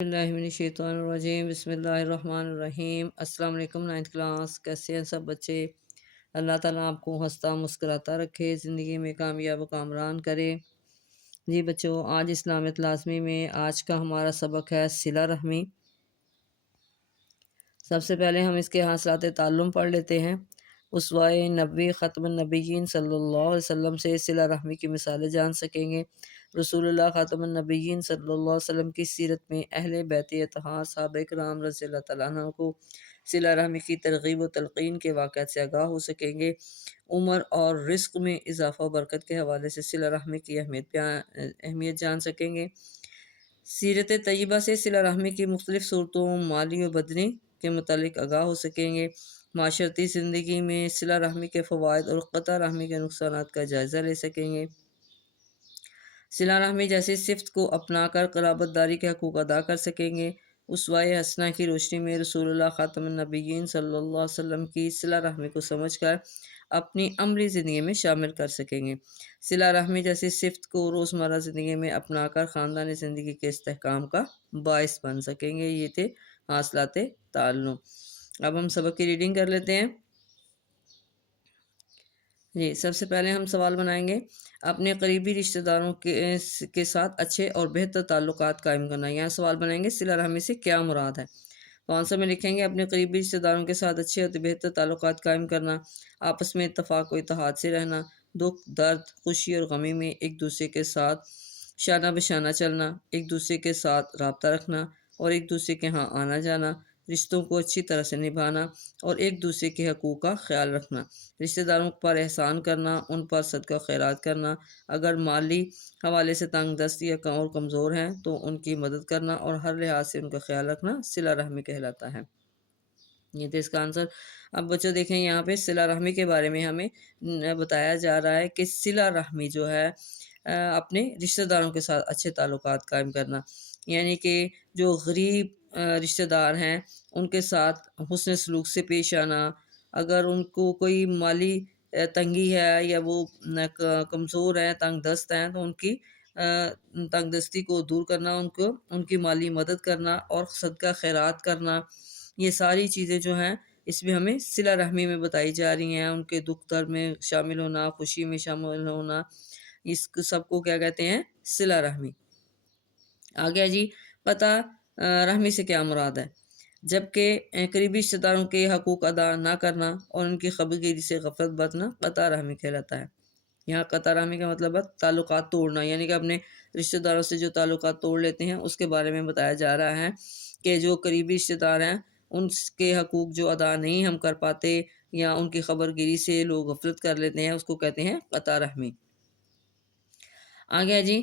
اللہ من الشیطان الرجیم بسم اللہ الرحمن الرحیم۔ السلام علیکم 9th کلاس، کیسے ہیں سب بچے؟ اللہ تعالیٰ آپ کو ہنستا مسکراتا رکھے، زندگی میں کامیاب و کامران کرے۔ جی بچوں، آج اسلامیت لازمی میں آج کا ہمارا سبق ہے صلہ رحمی۔ سب سے پہلے ہم اس کے حاصلات تعلم پڑھ لیتے ہیں۔ اسوہ نبوی ختم النبیین صلی اللہ علیہ وسلم سے صلہ رحمی کی مثالیں جان سکیں گے۔ رسول اللہ خاتم النبیین صلی اللہ علیہ وسلم کی سیرت میں اہل بیت اطہار صحابہ کرام رضی اللہ تعالیٰ عنہ کو صلہ رحمی کی ترغیب و تلقین کے واقعات سے آگاہ ہو سکیں گے۔ عمر اور رزق میں اضافہ و برکت کے حوالے سے صلہ رحمی کی اہمیت جان سکیں گے۔ سیرت طیبہ سے صلہ رحمی کی مختلف صورتوں مالی و بدنی کے متعلق آگاہ ہو سکیں گے۔ معاشرتی زندگی میں صلہ رحمی کے فوائد اور قطع رحمی کے نقصانات کا جائزہ لے سکیں گے۔ صلہ رحمی جیسی صفت کو اپنا کر قرابت داری کے حقوق ادا کر سکیں گے۔ اسوہ حسنہ کی روشنی میں رسول اللہ خاتم النبیین صلی اللہ علیہ وسلم کی صلہ رحمی کو سمجھ کر اپنی عملی زندگی میں شامل کر سکیں گے۔ صلہ رحمی جیسی صفت کو روزمرہ زندگی میں اپنا کر خاندانی زندگی کے استحکام کا باعث بن سکیں گے۔ یہ تھے حاصلات تعلم۔ اب ہم سبق کی ریڈنگ کر لیتے ہیں۔ جی، سب سے پہلے ہم سوال بنائیں گے، اپنے قریبی رشتہ داروں کے ساتھ اچھے اور بہتر تعلقات قائم کرنا۔ یہاں سوال بنائیں گے صلہ رحمی سے کیا مراد ہے؟ تو آنسر میں لکھیں گے اپنے قریبی رشتہ داروں کے ساتھ اچھے اور بہتر تعلقات قائم کرنا، آپس میں اتفاق و اتحاد سے رہنا، دکھ درد خوشی اور غمی میں ایک دوسرے کے ساتھ شانہ بشانہ چلنا، ایک دوسرے کے ساتھ رابطہ رکھنا اور ایک دوسرے کے ہاں آنا جانا، رشتوں کو اچھی طرح سے نبھانا اور ایک دوسرے کے حقوق کا خیال رکھنا، رشتہ داروں پر احسان کرنا، ان پر صدقہ خیرات کرنا، اگر مالی حوالے سے تنگ دست یا اور کمزور ہیں تو ان کی مدد کرنا اور ہر لحاظ سے ان کا خیال رکھنا صلہ رحمی کہلاتا ہے۔ یہ تھا اس کا آنسر۔ اب بچوں دیکھیں، یہاں پہ صلہ رحمی کے بارے میں ہمیں بتایا جا رہا ہے کہ صلہ رحمی جو ہے اپنے رشتہ داروں کے ساتھ اچھے تعلقات قائم کرنا، یعنی کہ جو غریب رشتہ دار ہیں ان کے ساتھ حسن سلوک سے پیش آنا، اگر ان کو کوئی مالی تنگی ہے یا وہ کمزور ہیں تنگ دست ہیں تو ان کی تنگ دستی کو دور کرنا، ان کی مالی مدد کرنا اور صدقہ خیرات کرنا، یہ ساری چیزیں جو ہیں اس میں ہمیں صلہ رحمی میں بتائی جا رہی ہیں۔ ان کے دکھ درد میں شامل ہونا، خوشی میں شامل ہونا، اس سب کو کیا کہتے ہیں؟ صلہ رحمی۔ آگیا جی، قطع رحمی سے کیا مراد ہے؟ جبکہ قریبی رشتہ داروں کے حقوق ادا نہ کرنا اور ان کی خبرگیری سے غفلت برتنا قطع رحمی کہلاتا ہے۔ یہاں قطع رحمی کا مطلب ہے تعلقات توڑنا، یعنی کہ اپنے رشتہ داروں سے جو تعلقات توڑ لیتے ہیں اس کے بارے میں بتایا جا رہا ہے کہ جو قریبی رشتہ دار ہیں ان کے حقوق جو ادا نہیں ہم کر پاتے یا ان کی خبرگیری سے لوگ غفلت کر لیتے ہیں، اس کو کہتے ہیں قطع رحمی۔ آگیا جی،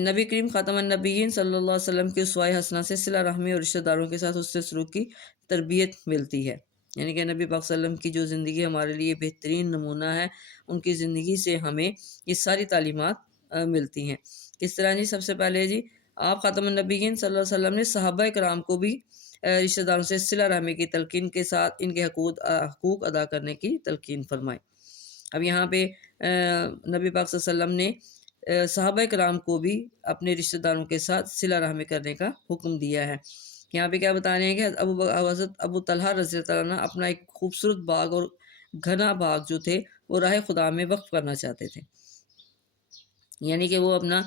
نبی کریم خاتم النبیین صلی اللہ علیہ وسلم کے اسوہ حسنہ سے صلہ رحمی اور رشتہ داروں کے ساتھ حسن سلوک کی تربیت ملتی ہے، یعنی کہ نبی پاک صلی اللہ علیہ وسلم کی جو زندگی ہمارے لیے بہترین نمونہ ہے، ان کی زندگی سے ہمیں یہ ساری تعلیمات ملتی ہیں۔ کس طرح جی؟ سب سے پہلے جی، آپ خاتم النبیین صلی اللہ علیہ وسلم نے صحابہ کرام کو بھی رشتہ داروں سے صلہ رحمی کی تلقین کے ساتھ ان کے حقوق ادا کرنے کی تلقین فرمائی۔ اب یہاں پہ نبی پاک صلی اللہ علیہ وسلم نے صحابہ کرام کو بھی اپنے رشتہ داروں کے ساتھ صلہ رحمی کرنے کا حکم دیا ہے۔ یہاں پہ کیا بتا رہے ہیں کہ حضرت ابو طلحہ رضی اللہ عنہ اپنا ایک خوبصورت باغ اور گھنا باغ جو تھے وہ راہ خدا میں وقف کرنا چاہتے تھے، یعنی کہ وہ اپنا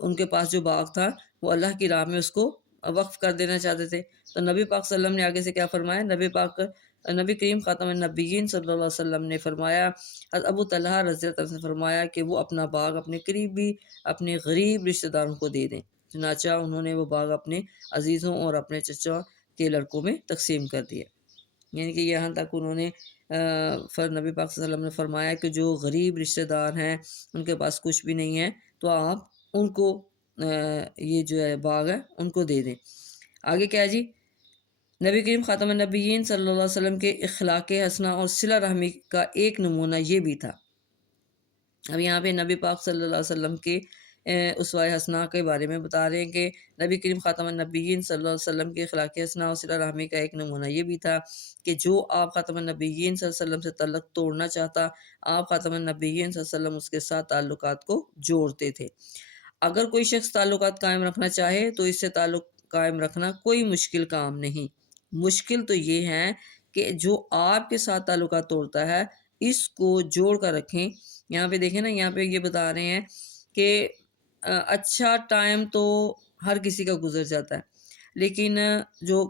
ان کے پاس جو باغ تھا وہ اللہ کی راہ میں اس کو وقف کر دینا چاہتے تھے۔ تو نبی پاک صلی اللہ علیہ وسلم نے آگے سے کیا فرمایا؟ نبی کریم خاتم النبیین صلی اللہ علیہ وسلم نے فرمایا، ابو طلحہ رضی اللہ عنہ نے فرمایا کہ وہ اپنا باغ اپنے غریب رشتہ داروں کو دے دیں۔ چنانچہ انہوں نے وہ باغ اپنے عزیزوں اور اپنے چچا کے لڑکوں میں تقسیم کر دیا، یعنی کہ یہاں تک انہوں نے نبی پاک صلی اللہ علیہ وسلم نے فرمایا کہ جو غریب رشتہ دار ہیں ان کے پاس کچھ بھی نہیں ہے تو آپ ان کو یہ جو ہے باغ ہے ان کو دے دیں۔ آگے کیا جی؟ نبی کریم خاتم النبیین صلی اللہ علیہ وسلم کے اخلاق حسنہ اور صلہ رحمی کا ایک نمونہ یہ بھی تھا۔ اب یہاں پہ نبی پاک صلی اللہ علیہ وسلم کے اسوہ حسنہ کے بارے میں بتا رہے ہیں کہ نبی کریم خاتم النبیین صلی اللہ علیہ وسلم کے اخلاق حسنہ اور صلہ رحمی کا ایک نمونہ یہ بھی تھا کہ جو آپ خاتم النبیین صلی اللہ علیہ وسلم سے تعلق توڑنا چاہتا، آپ خاتم النبیین صلی اللہ علیہ وسلم اس کے ساتھ تعلقات کو جوڑتے تھے۔ اگر کوئی شخص تعلقات قائم رکھنا چاہے تو اس سے تعلق قائم رکھنا کوئی مشکل کام نہیں، مشکل تو یہ ہے کہ جو آپ کے ساتھ تعلقات توڑتا ہے اس کو جوڑ کر رکھیں۔ یہاں پہ دیکھیں نا، یہاں پہ یہ بتا رہے ہیں کہ اچھا ٹائم تو ہر کسی کا گزر جاتا ہے، لیکن جو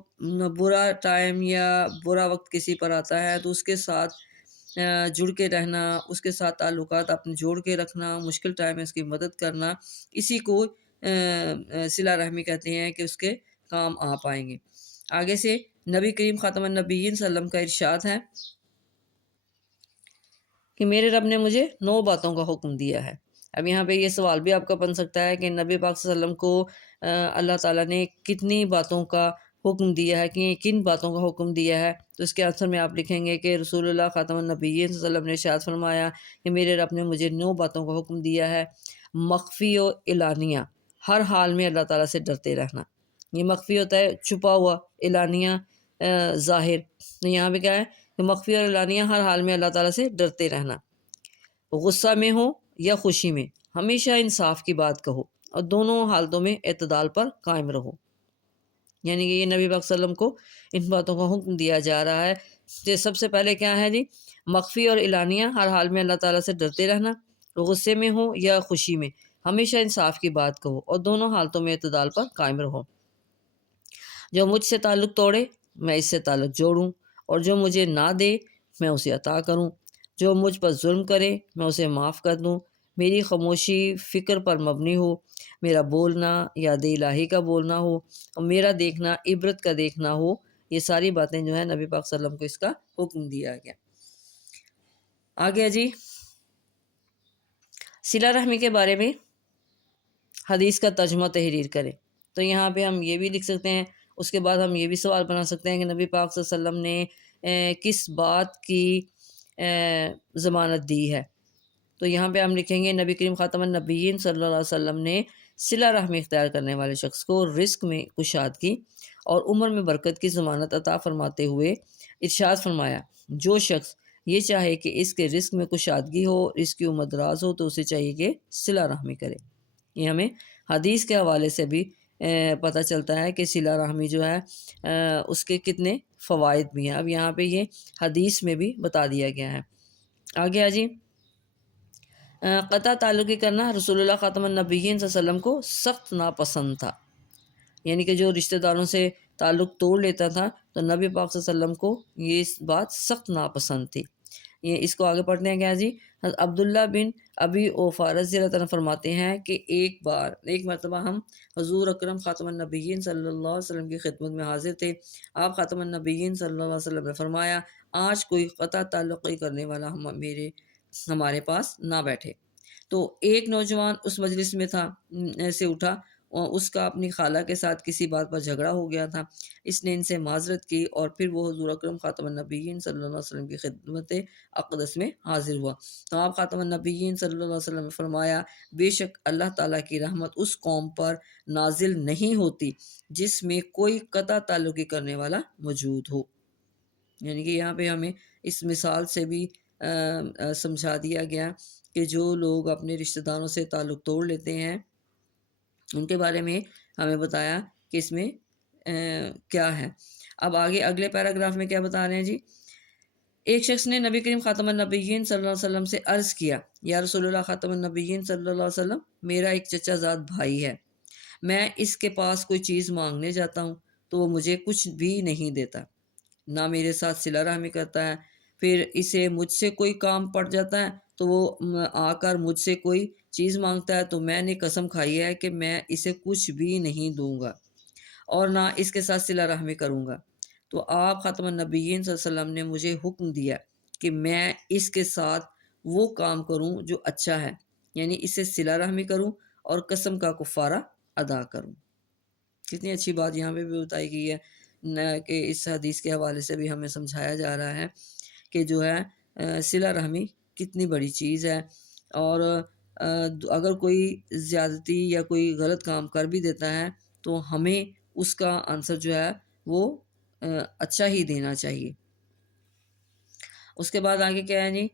برا ٹائم یا برا وقت کسی پر آتا ہے تو اس کے ساتھ جڑ کے رہنا، اس کے ساتھ تعلقات اپنے جوڑ کے رکھنا، مشکل ٹائم میں اس کی مدد کرنا، اسی کو صلہ رحمی کہتے ہیں کہ اس کے کام آ پائیں گے۔ آگے سے نبی کریم خاتم النبیین صلی اللہ علیہ وسلم کا ارشاد ہے کہ میرے رب نے مجھے 9 باتوں کا حکم دیا ہے۔ اب یہاں پہ یہ سوال بھی آپ کا بن سکتا ہے کہ نبی پاک صلی اللہ علیہ وسلم کو اللہ تعالیٰ نے کتنی باتوں کا حکم دیا ہے، کہ کن باتوں کا حکم دیا ہے؟ تو اس کے آنسر میں آپ لکھیں گے کہ رسول اللہ خاتم النبیین صلی اللہ علیہ وسلم نے ارشاد فرمایا کہ میرے رب نے مجھے 9 باتوں کا حکم دیا ہے۔ مخفی و اعلانیہ، ہر حال میں اللہ تعالیٰ سے ڈرتے رہنا۔ یہ مخفی ہوتا ہے چھپا ہوا، اعلانیہ ظاہر۔ تو یہاں پہ کیا ہے کہ مخفی اور اعلانیہ ہر حال میں اللہ تعالیٰ سے ڈرتے رہنا۔ غصہ میں ہو یا خوشی میں ہمیشہ انصاف کی بات کہو اور دونوں حالتوں میں اعتدال پر قائم رہو۔ یعنی کہ یہ نبی پاک صلی اللہ علیہ وسلم کو ان باتوں کا حکم دیا جا رہا ہے کہ سب سے پہلے کیا ہے جی، مخفی اور اعلانیہ ہر حال میں اللہ تعالیٰ سے ڈرتے رہنا، غصے میں ہو یا خوشی میں ہمیشہ انصاف کی بات کہو اور دونوں حالتوں میں اعتدال پر قائم رہو۔ جو مجھ سے تعلق توڑے میں اس سے تعلق جوڑوں، اور جو مجھے نہ دے میں اسے عطا کروں، جو مجھ پر ظلم کرے میں اسے معاف کر دوں۔ میری خاموشی فکر پر مبنی ہو، میرا بولنا یاد الہی کا بولنا ہو، اور میرا دیکھنا عبرت کا دیکھنا ہو۔ یہ ساری باتیں جو ہیں نبی پاک صلی اللہ علیہ وسلم کو اس کا حکم دیا گیا۔ آگے جی، صلہ رحمی کے بارے میں حدیث کا ترجمہ تحریر کریں۔ تو یہاں پہ ہم یہ بھی لکھ سکتے ہیں، اس کے بعد ہم یہ بھی سوال بنا سکتے ہیں کہ نبی پاک صلی اللہ علیہ وسلم نے کس بات کی ضمانت دی ہے؟ تو یہاں پہ ہم لکھیں گے نبی کریم خاتم النبیین صلی اللہ علیہ وسلم نے صلہ رحمی اختیار کرنے والے شخص کو رزق میں کشادگی اور عمر میں برکت کی ضمانت عطا فرماتے ہوئے ارشاد فرمایا، جو شخص یہ چاہے کہ اس کے رزق میں کشادگی ہو، اس کی عمر دراز ہو، تو اسے چاہیے کہ صلہ رحمی کرے۔ یہ ہمیں حدیث کے حوالے سے بھی پتہ چلتا ہے کہ صلہ رحمی جو ہے اس کے کتنے فوائد بھی ہیں۔ اب یہاں پہ یہ حدیث میں بھی بتا دیا گیا ہے۔ آگے جی، قطع تعلقی کرنا رسول اللہ خاتم النبیین صلی اللہ علیہ وسلم کو سخت ناپسند تھا۔ یعنی کہ جو رشتہ داروں سے تعلق توڑ لیتا تھا تو نبی پاک صلی اللہ علیہ وسلم کو یہ بات سخت ناپسند تھی۔ یہ اس کو آگے پڑھتے ہیں کیا جی، عبداللہ بن ابی اوفا رضی اللہ عنہ فرماتے ہیں کہ ایک مرتبہ ہم حضور اکرم خاتم النبیین صلی اللہ علیہ وسلم کی خدمت میں حاضر تھے۔ آپ خاتم النبیین صلی اللہ علیہ وسلم نے فرمایا، آج کوئی قطع تعلقی کرنے والا ہمارے پاس نہ بیٹھے۔ تو ایک نوجوان اس مجلس میں تھا، سے اٹھا، اور اس کا اپنی خالہ کے ساتھ کسی بات پر جھگڑا ہو گیا تھا۔ اس نے ان سے معذرت کی اور پھر وہ حضور اکرم خاتم النبیین صلی اللہ علیہ وسلم کی خدمت اقدس میں حاضر ہوا۔ تو آپ خاتم النبیین صلی اللہ علیہ وسلم نے فرمایا، بے شک اللہ تعالیٰ کی رحمت اس قوم پر نازل نہیں ہوتی جس میں کوئی قطع تعلقی کرنے والا موجود ہو۔ یعنی کہ یہاں پہ ہمیں اس مثال سے بھی سمجھا دیا گیا کہ جو لوگ اپنے رشتہ داروں سے تعلق توڑ لیتے ہیں ان کے بارے میں ہمیں بتایا کہ اس میں کیا ہے۔ اب آگے اگلے پیراگراف میں کیا بتا رہے ہیں جی، ایک شخص نے نبی کریم خاتم النبیین صلی اللہ علیہ وسلم سے عرض کیا، یا رسول اللہ خاتم النبیین صلی اللہ علیہ وسلم، میرا ایک چچا زاد بھائی ہے، میں اس کے پاس کوئی چیز مانگنے جاتا ہوں تو وہ مجھے کچھ بھی نہیں دیتا، نہ میرے ساتھ صلہ رحمی کرتا ہے، پھر اسے مجھ سے کوئی کام پڑ جاتا ہے تو وہ آ کر مجھ سے کوئی چیز مانگتا ہے تو میں نے قسم کھائی ہے کہ میں اسے کچھ بھی نہیں دوں گا اور نہ اس کے ساتھ صلہ رحمی کروں گا۔ تو آپ خاتم النبیین صلی اللہ علیہ وسلم نے مجھے حکم دیا کہ میں اس کے ساتھ وہ کام کروں جو اچھا ہے، یعنی اس سے صلہ رحمی کروں اور قسم کا کفارہ ادا کروں۔ کتنی اچھی بات یہاں پہ بھی بتائی گئی ہے کہ اس حدیث کے حوالے سے بھی ہمیں سمجھایا جا رہا ہے کہ جو ہے صلہ رحمی کتنی بڑی چیز ہے، اور اگر کوئی زیادتی یا کوئی غلط کام کر بھی دیتا ہے تو ہمیں اس کا آنسر جو ہے وہ اچھا ہی دینا چاہیے۔ اس کے بعد آگے کیا ہے جی،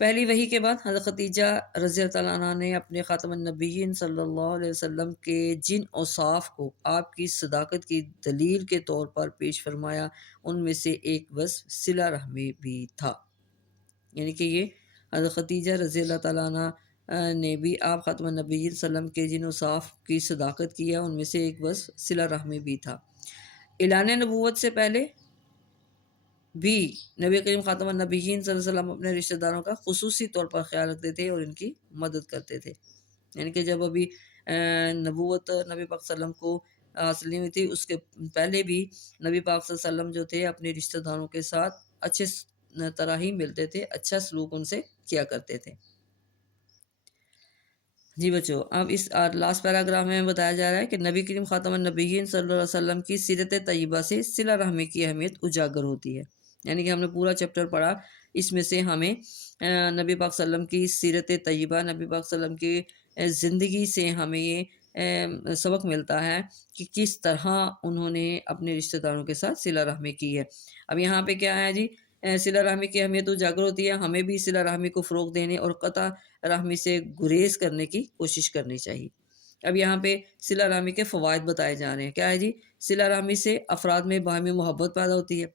پہلی وحی کے بعد حضرت خدیجہ رضی اللہ تعالیٰ عنہ نے اپنے خاتم النبیین صلی اللہ علیہ وسلم کے جن اوصاف کو آپ کی صداقت کی دلیل کے طور پر پیش فرمایا، ان میں سے ایک وصف صلہ رحمی بھی تھا۔ یعنی کہ یہ حضرت خدیجہ رضی اللہ تعالیٰ عنہ نے بھی آپ خاتم النبیین صلی اللہ علیہ وسلم کے جن اوصاف کی صداقت کی ہے، ان میں سے ایک وصف صلہ رحمی بھی تھا۔ اعلان نبوت سے پہلے بھی نبی کریم خاتم النبیین صلی اللہ علیہ وسلم اپنے رشتہ داروں کا خصوصی طور پر خیال رکھتے تھے اور ان کی مدد کرتے تھے۔ یعنی کہ جب ابھی نبوت نبی پاک صلی اللہ علیہ وسلم کو حاصل نہیں ہوئی تھی، اس کے پہلے بھی نبی پاک صلی اللہ علیہ وسلم جو تھے اپنے رشتہ داروں کے ساتھ اچھے طرح ہی ملتے تھے، اچھا سلوک ان سے کیا کرتے تھے۔ جی بچوں، اب اس لاسٹ پیراگراف میں بتایا جا رہا ہے کہ نبی کریم خاتم النبیین صلی اللہ علیہ وسلم کی سیرت طیبہ سے صلہ رحمی کی اہمیت اجاگر ہوتی ہے۔ یعنی کہ ہم نے پورا چیپٹر پڑھا، اس میں سے ہمیں نبی پاک صلی اللہ علیہ وسلم کی سیرت طیبہ، نبی پاک صلی اللہ علیہ وسلم کی زندگی سے ہمیں یہ سبق ملتا ہے کہ کس طرح انہوں نے اپنے رشتہ داروں کے ساتھ صلہ رحمی کی ہے۔ اب یہاں پہ کیا ہے جی، صلہ رحمی کی اہمیت اجاگر ہوتی ہے، ہمیں بھی صلہ رحمی کو فروغ دینے اور قطع رحمی سے گریز کرنے کی کوشش کرنی چاہیے۔ اب یہاں پہ صلہ رحمی کے فوائد بتائے جا رہے ہیں۔ کیا ہے جی؟ صلہ رحمی سے افراد میں باہمی محبت پیدا ہوتی ہے،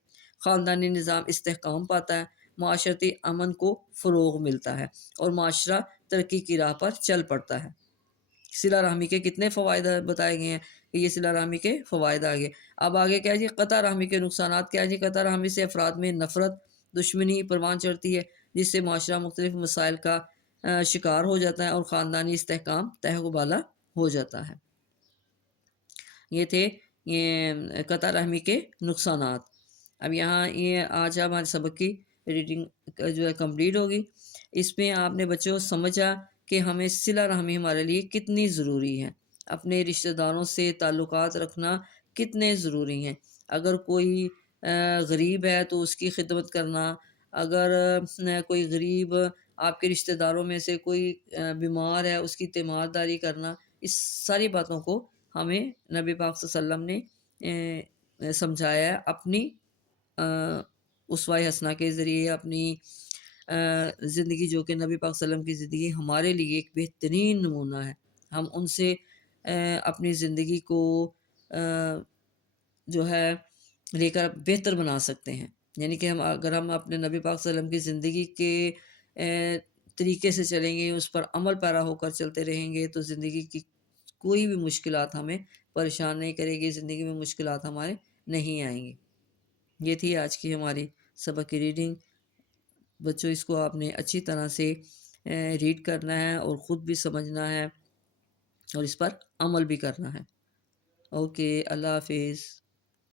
خاندانی نظام استحکام پاتا ہے، معاشرتی امن کو فروغ ملتا ہے اور معاشرہ ترقی کی راہ پر چل پڑتا ہے۔ صلہ رحمی کے کتنے فوائد بتائے گئے ہیں کہ یہ صلہ رحمی کے فوائد آگے۔ اب آگے کیا ہے جی؟ قطع رحمی کے نقصانات کیا ہے جی؟ قطع رحمی سے افراد میں نفرت، دشمنی پروان چڑھتی ہے، جس سے معاشرہ مختلف مسائل کا شکار ہو جاتا ہے اور خاندانی استحکام تہہ و بالا ہو جاتا ہے۔ یہ تھے یہ قطع رحمی کے نقصانات۔ اب یہاں یہ آج ہمارے سبق کی ریڈنگ جو ہے کمپلیٹ ہوگی۔ اس میں آپ نے بچوں سمجھا کہ ہمیں صلہ رحمی ہمارے لیے کتنی ضروری ہے، اپنے رشتہ داروں سے تعلقات رکھنا کتنے ضروری ہیں۔ اگر کوئی غریب ہے تو اس کی خدمت کرنا، اگر کوئی غریب آپ کے رشتہ داروں میں سے کوئی بیمار ہے اس کی تیمارداری کرنا، اس ساری باتوں کو ہمیں نبی پاک صلی اللہ علیہ وسلم نے سمجھایا ہے اپنی اسوہ حسنہ کے ذریعے، اپنی زندگی جو کہ نبی پاک صلی اللہ علیہ وسلم کی زندگی ہمارے لیے ایک بہترین نمونہ ہے۔ ہم ان سے اپنی زندگی کو جو ہے لے کر بہتر بنا سکتے ہیں۔ یعنی کہ اگر ہم اپنے نبی پاک صلی اللہ علیہ وسلم کی زندگی کے طریقے سے چلیں گے، اس پر عمل پیرا ہو کر چلتے رہیں گے، تو زندگی کی کوئی بھی مشکلات ہمیں پریشان نہیں کرے گی، زندگی میں مشکلات ہمارے نہیں آئیں گی۔ یہ تھی آج کی ہماری سبق کی ریڈنگ۔ بچوں، اس کو آپ نے اچھی طرح سے ریڈ کرنا ہے اور خود بھی سمجھنا ہے اور اس پر عمل بھی کرنا ہے۔ اوکے، اللہ حافظ۔